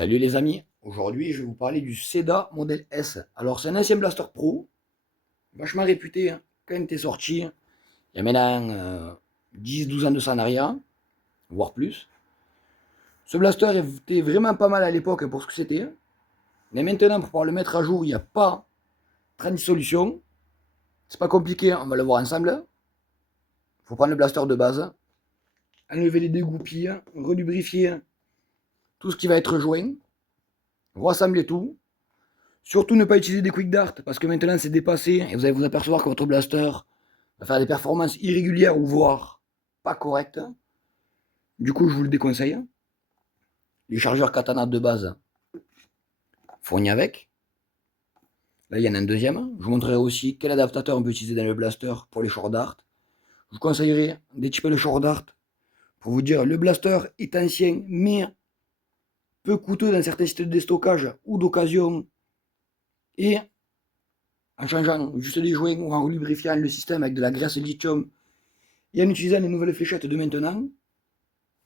Salut les amis, aujourd'hui je vais vous parler du Seda Model S. Alors c'est un ancien Blaster Pro, vachement réputé hein, quand il était sorti. Il y a maintenant 10-12 ans de ça en arrière, voire plus. Ce blaster était vraiment pas mal à l'époque pour ce que c'était. Mais maintenant pour pouvoir le mettre à jour, il n'y a pas 30 solutions. C'est pas compliqué, on va le voir ensemble. Il faut prendre le blaster de base, enlever les dégoupilles, relubrifier tout ce qui va être joint, rassembler tout. Surtout ne pas utiliser des quick dart parce que maintenant c'est dépassé et vous allez vous apercevoir que votre blaster va faire des performances irrégulières ou voire pas correctes. Du coup, je vous le déconseille. Les chargeurs katana de base fournis avec. Là, il y en a un deuxième. Je vous montrerai aussi quel adaptateur on peut utiliser dans le blaster pour les short dart. Je vous conseillerais d'équiper le short dart pour vous dire le blaster est ancien mais peu coûteux dans certains sites de déstockage ou d'occasion et en changeant juste les joints ou en lubrifiant le système avec de la graisse lithium et en utilisant les nouvelles fléchettes de maintenant,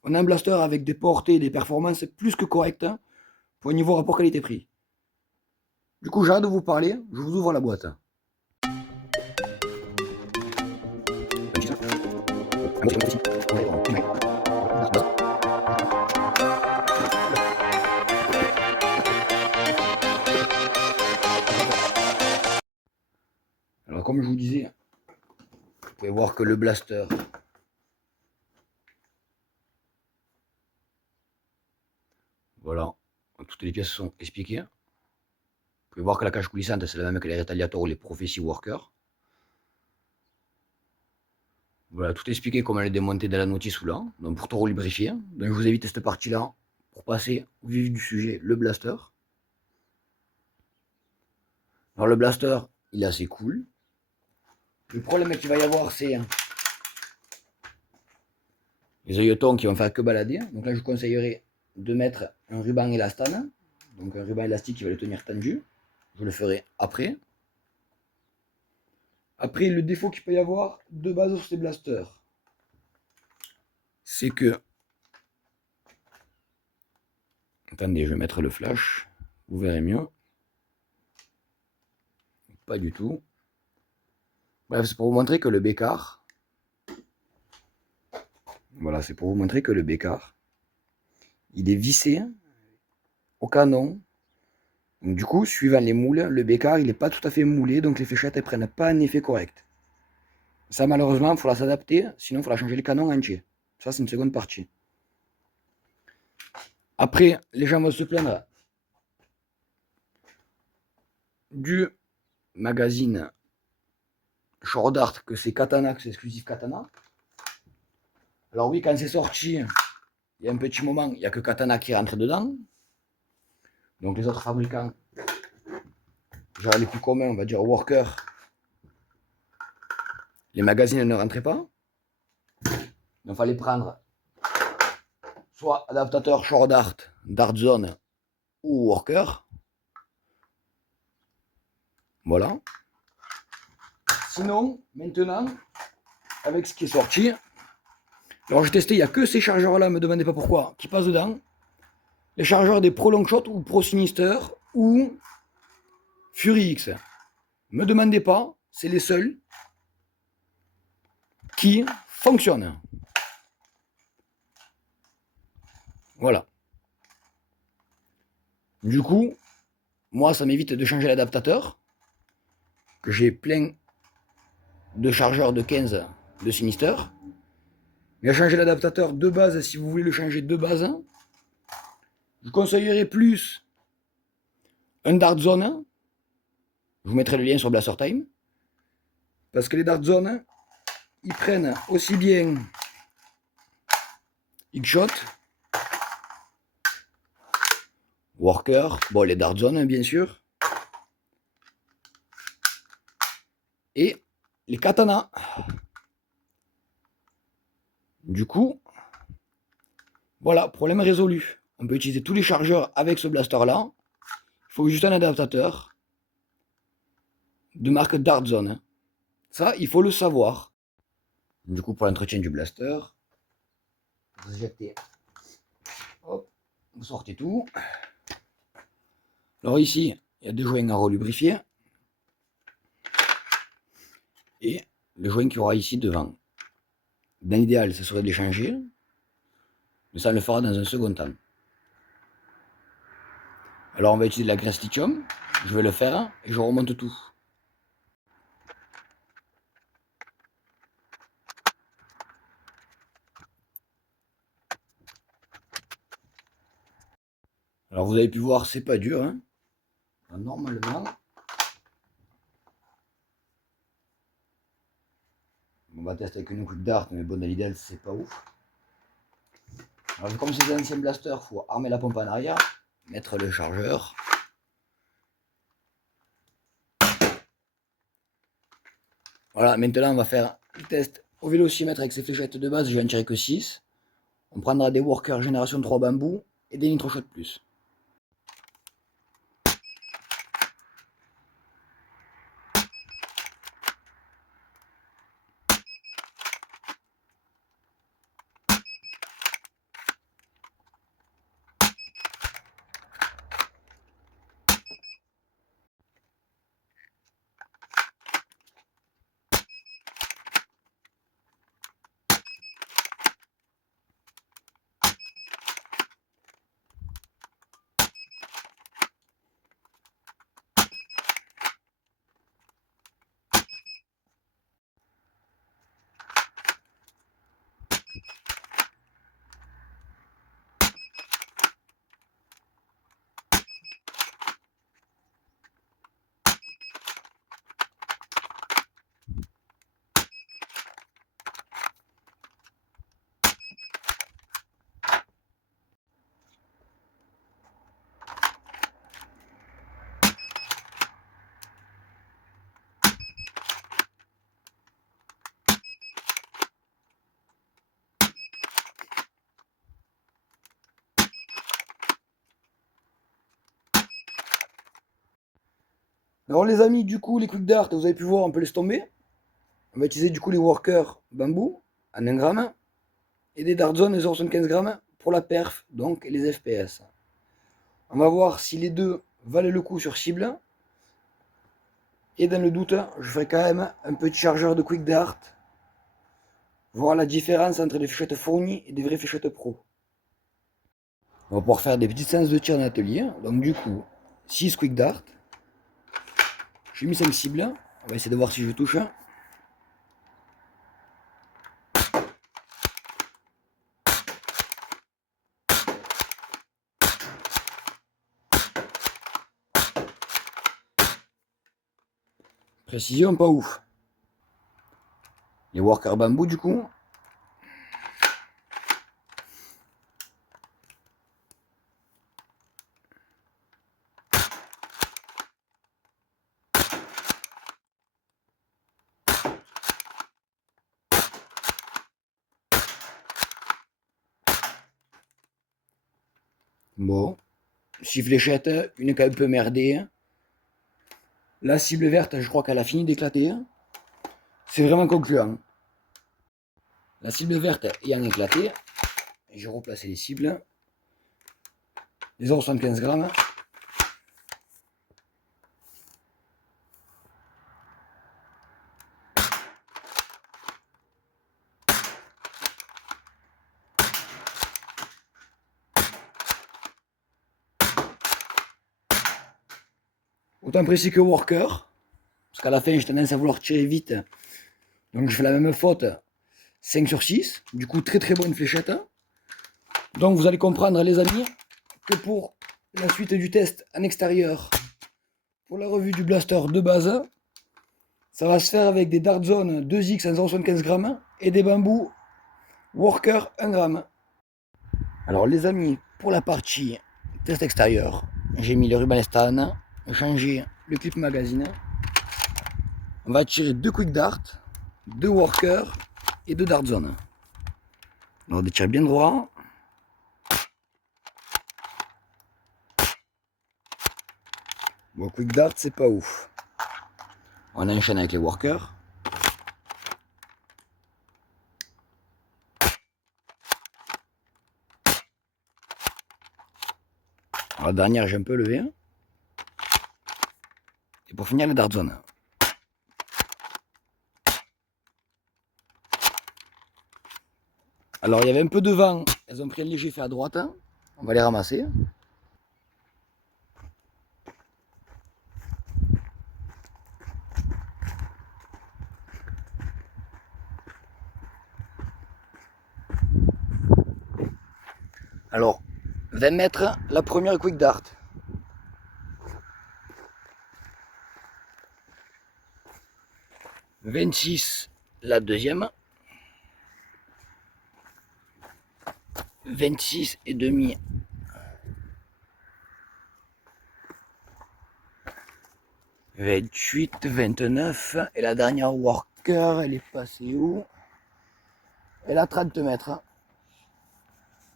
on a un blaster avec des portées et des performances plus que correctes hein, pour un niveau rapport qualité-prix. Du coup, j'ai hâte de vous parler, je vous ouvre la boîte. Alors, comme je vous disais, vous pouvez voir que le blaster, voilà, toutes les pièces sont expliquées. Vous pouvez voir que la cage coulissante, c'est la même que les rétaliateurs ou les Prophecy Worker. Voilà, tout expliqué comment elle est démontée dans la notice ou là, donc pour tout relubrifier. Donc je vous évite cette partie-là pour passer au vif du sujet, le blaster. Alors le blaster, il est assez cool. Le problème qu'il va y avoir, c'est les œilletons qui vont faire que balader. Donc là, je vous conseillerais de mettre un ruban élastane, donc un ruban élastique qui va le tenir tendu. Je le ferai après. Après, le défaut qu'il peut y avoir de base sur ces blasters, c'est que... Attendez, je vais mettre le flash, vous verrez mieux. Pas du tout. Bref, c'est pour vous montrer que le bécard, voilà, c'est pour vous montrer que le bécard, il est vissé au canon. Donc, du coup, suivant les moules, le bécard, il n'est pas tout à fait moulé, donc les fléchettes, elles ne prennent pas un effet correct. Ça, malheureusement, il faudra s'adapter, sinon il faudra changer le canon entier. Ça, c'est une seconde partie. Après, les gens vont se plaindre du magazine Short Dart, que c'est Katana, que c'est exclusif Katana. Alors oui, quand c'est sorti, il y a un petit moment, il n'y a que Katana qui rentre dedans. Donc les autres fabricants, genre les plus communs, on va dire Worker, les magazines ne rentraient pas. Donc il fallait prendre soit adaptateur Short Dart, Dart Zone ou Worker. Voilà. Sinon, maintenant, avec ce qui est sorti, alors j'ai testé, il n'y a que ces chargeurs-là, ne me demandez pas pourquoi, qui passent dedans. Les chargeurs des Pro Longshot ou Pro Sinister ou Fury X. Ne me demandez pas, c'est les seuls qui fonctionnent. Voilà. Du coup, moi, ça m'évite de changer l'adaptateur, que j'ai plein de chargeurs de 15 de Sinister. Mais à changer l'adaptateur de base, si vous voulez le changer de base, je conseillerais plus un Dart Zone. Je vous mettrai le lien sur Blaster Time. Parce que les Dart Zone, ils prennent aussi bien X-Shot, Worker, bon les Dart Zone bien sûr, et les Katana. Du coup, voilà, problème résolu. On peut utiliser tous les chargeurs avec ce blaster là. Il faut juste un adaptateur de marque Dart Zone. Ça, il faut le savoir. Du coup, pour l'entretien du blaster, vous éjectez, hop, vous sortez tout. Alors ici, il y a deux joints à relubrifier. Et le joint qu'il y aura ici devant. Dans l'idéal, ce serait de les changer. Mais ça le fera dans un second temps. Alors on va utiliser de la graisse lithium. Je vais le faire et je remonte tout. Alors vous avez pu voir, c'est pas dur. Hein. Normalement, on va tester avec une quick dart, mais bon, dans l'idéal, c'est pas ouf. Alors comme c'est un ancien blaster, il faut armer la pompe en arrière, mettre le chargeur. Voilà, maintenant on va faire le test au vélocimètre avec ces fléchettes de base, je vais en tirer que 6. On prendra des workers génération 3 bambou et des nitro shot plus. Alors les amis, du coup, les quick dart, vous avez pu voir, on peut laisser tomber. On va utiliser du coup les workers bambou en 1 gramme et des dart zone de 0,75 grammes pour la perf, donc et les FPS. On va voir si les deux valent le coup sur cible. Et dans le doute, je ferai quand même un petit chargeur de quick dart. Voir la différence entre les fléchettes fournies et des vraies fléchettes pro. On va pouvoir faire des petites séances de tir en atelier. Donc du coup, 6 quick dart. J'ai mis 5 cibles. On va essayer de voir si je touche. Précision pas ouf. Les workers bambou du coup. Bon. 6 fléchettes, une qui a un peu merdé. La cible verte, je crois qu'elle a fini d'éclater. C'est vraiment concluant. La cible verte ayant éclaté, j'ai replacé les cibles. Les 0,75 grammes. Autant précis que worker. Parce qu'à la fin, j'ai tendance à vouloir tirer vite. Donc je fais la même faute. 5 sur 6. Du coup, très très bonne fléchette. Donc vous allez comprendre, les amis, que pour la suite du test en extérieur, pour la revue du blaster de base, ça va se faire avec des dart zone 2X à 0,75 grammes et des bambous worker 1 gramme. Alors les amis, pour la partie test extérieur, j'ai mis le ruban stan, changé le clip magazine. On va tirer 2 quick dart, 2 workers et 2 dart zone. Alors des tirs bien droits. Bon, quick dart, c'est pas ouf. On enchaîne avec les workers. Alors, la dernière, j'ai un peu levé. C'est pour finir les dart zone. Alors il y avait un peu de vent, elles ont pris un léger fait à droite, on va les ramasser. Alors, 20 mètres, la première quick dart. 26, la deuxième. 26 et demi. 28, 29. Et la dernière worker, elle est passée où? Elle a 30 mètres.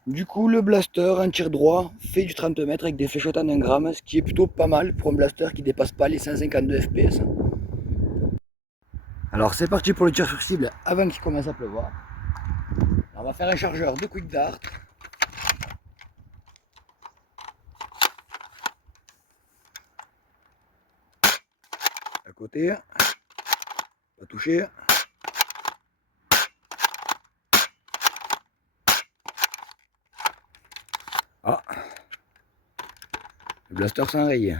Du coup, le blaster, un tir droit, fait du 30 mètres avec des fléchettes en 1 gramme, ce qui est plutôt pas mal pour un blaster qui dépasse pas les 152 fps. Alors c'est parti pour le tir sur cible avant qu'il commence à pleuvoir. On va faire un chargeur de quick dart. À côté, pas toucher. Ah, le blaster s'enraye.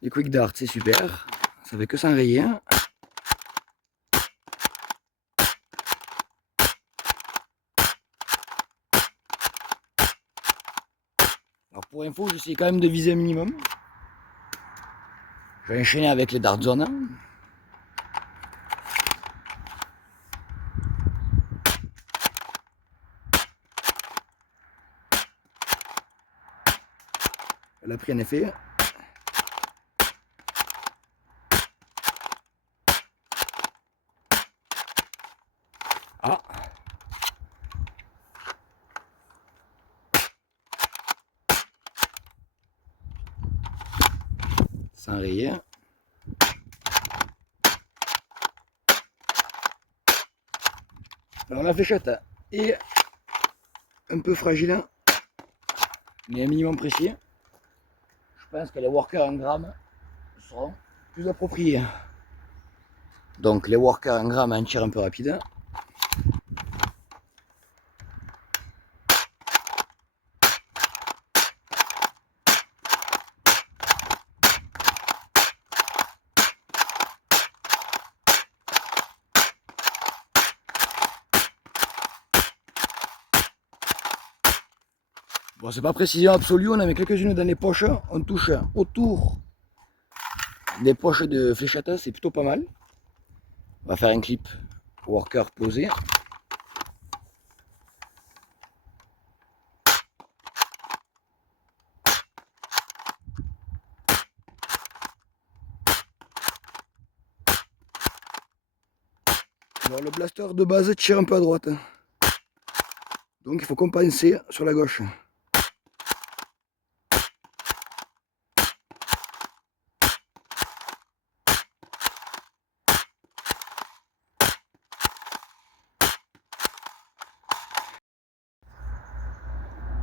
Les quick dart c'est super, ça fait que s'enrayer. Alors pour info, j'essaie quand même de viser un minimum. Je vais enchaîner avec les dart zones. Elle a pris un effet. Ah, s'enrayer. Alors la fléchette est un peu fragile, mais un minimum précis. Je pense que les workers 1 gramme seront plus appropriés. Donc les workers 1 gramme, un tir un peu rapide. Bon, c'est pas précision absolue, on en met quelques-unes dans les poches, on touche autour des poches de fléchettes, c'est plutôt pas mal. On va faire un clip worker posé. Alors le blaster de base tire un peu à droite, donc il faut compenser sur la gauche.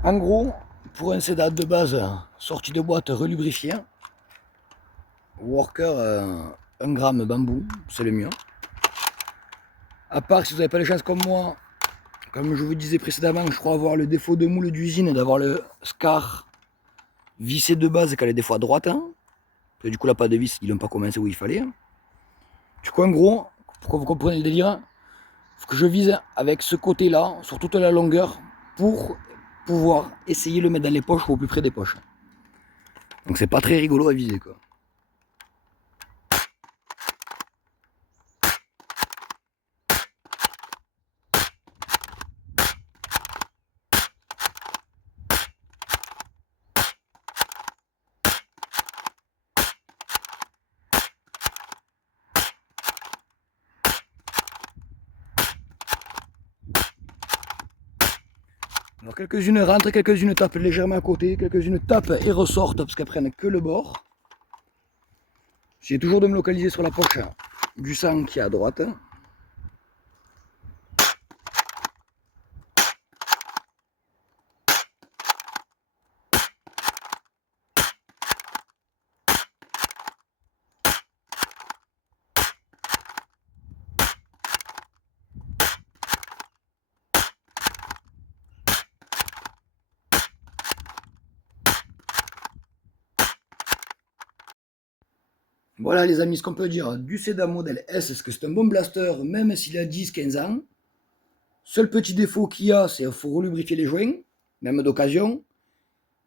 En gros, pour un sedat de base sorti de boîte relubrifié, worker 1 gramme bambou, c'est le mieux. À part si vous n'avez pas les chances comme moi, comme je vous disais précédemment, je crois avoir le défaut de moule d'usine, d'avoir le scar vissé de base quand elle est des fois à droite. Et du coup, là, pas de vis, ils n'ont pas commencé où il fallait. Du coup, en gros, pour que vous compreniez le délire, il faut que je vise avec ce côté-là, sur toute la longueur, pour pouvoir essayer de le mettre dans les poches ou au plus près des poches. Donc c'est pas très rigolo à viser, quoi. Alors quelques-unes rentrent, quelques-unes tapent légèrement à côté, quelques-unes tapent et ressortent parce qu'elles prennent que le bord. J'essaie toujours de me localiser sur la poche du sang qui est à droite. Voilà les amis, ce qu'on peut dire du Seda modèle S, c'est que c'est un bon blaster, même s'il a 10-15 ans. Seul petit défaut qu'il y a, c'est qu'il faut relubrifier les joints, même d'occasion.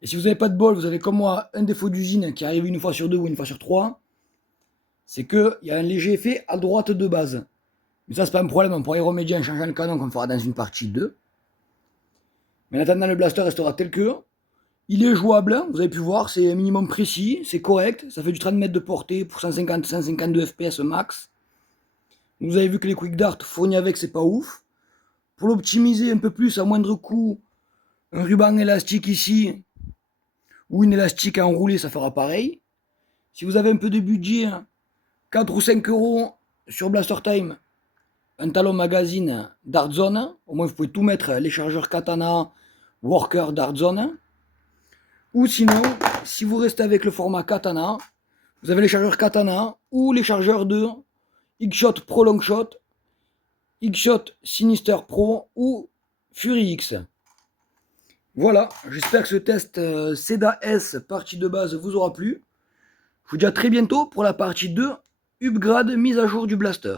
Et si vous n'avez pas de bol, vous avez comme moi un défaut d'usine qui arrive une fois sur deux ou une fois sur trois, c'est qu'il y a un léger effet à droite de base. Mais ça, c'est pas un problème, on pourra y remédier en changeant le canon qu'on fera dans une partie 2. Mais en attendant, le blaster restera tel que. Il est jouable, vous avez pu voir, c'est un minimum précis, c'est correct, ça fait du 30 mètres de portée pour 150-152 fps max. Vous avez vu que les quick dart fournis avec, c'est pas ouf. Pour l'optimiser un peu plus à moindre coût, un ruban élastique ici, ou une élastique à enrouler, ça fera pareil. Si vous avez un peu de budget, 4 ou 5 euros sur Blaster Time, un talon magazine Dart Zone, au moins vous pouvez tout mettre, les chargeurs Katana, Worker Dart Zone. Ou sinon, si vous restez avec le format Katana, vous avez les chargeurs Katana ou les chargeurs de X-Shot Pro Longshot, X-Shot Sinister Pro ou Fury X. Voilà, j'espère que ce test Seda S partie de base vous aura plu. Je vous dis à très bientôt pour la partie 2, upgrade mise à jour du blaster.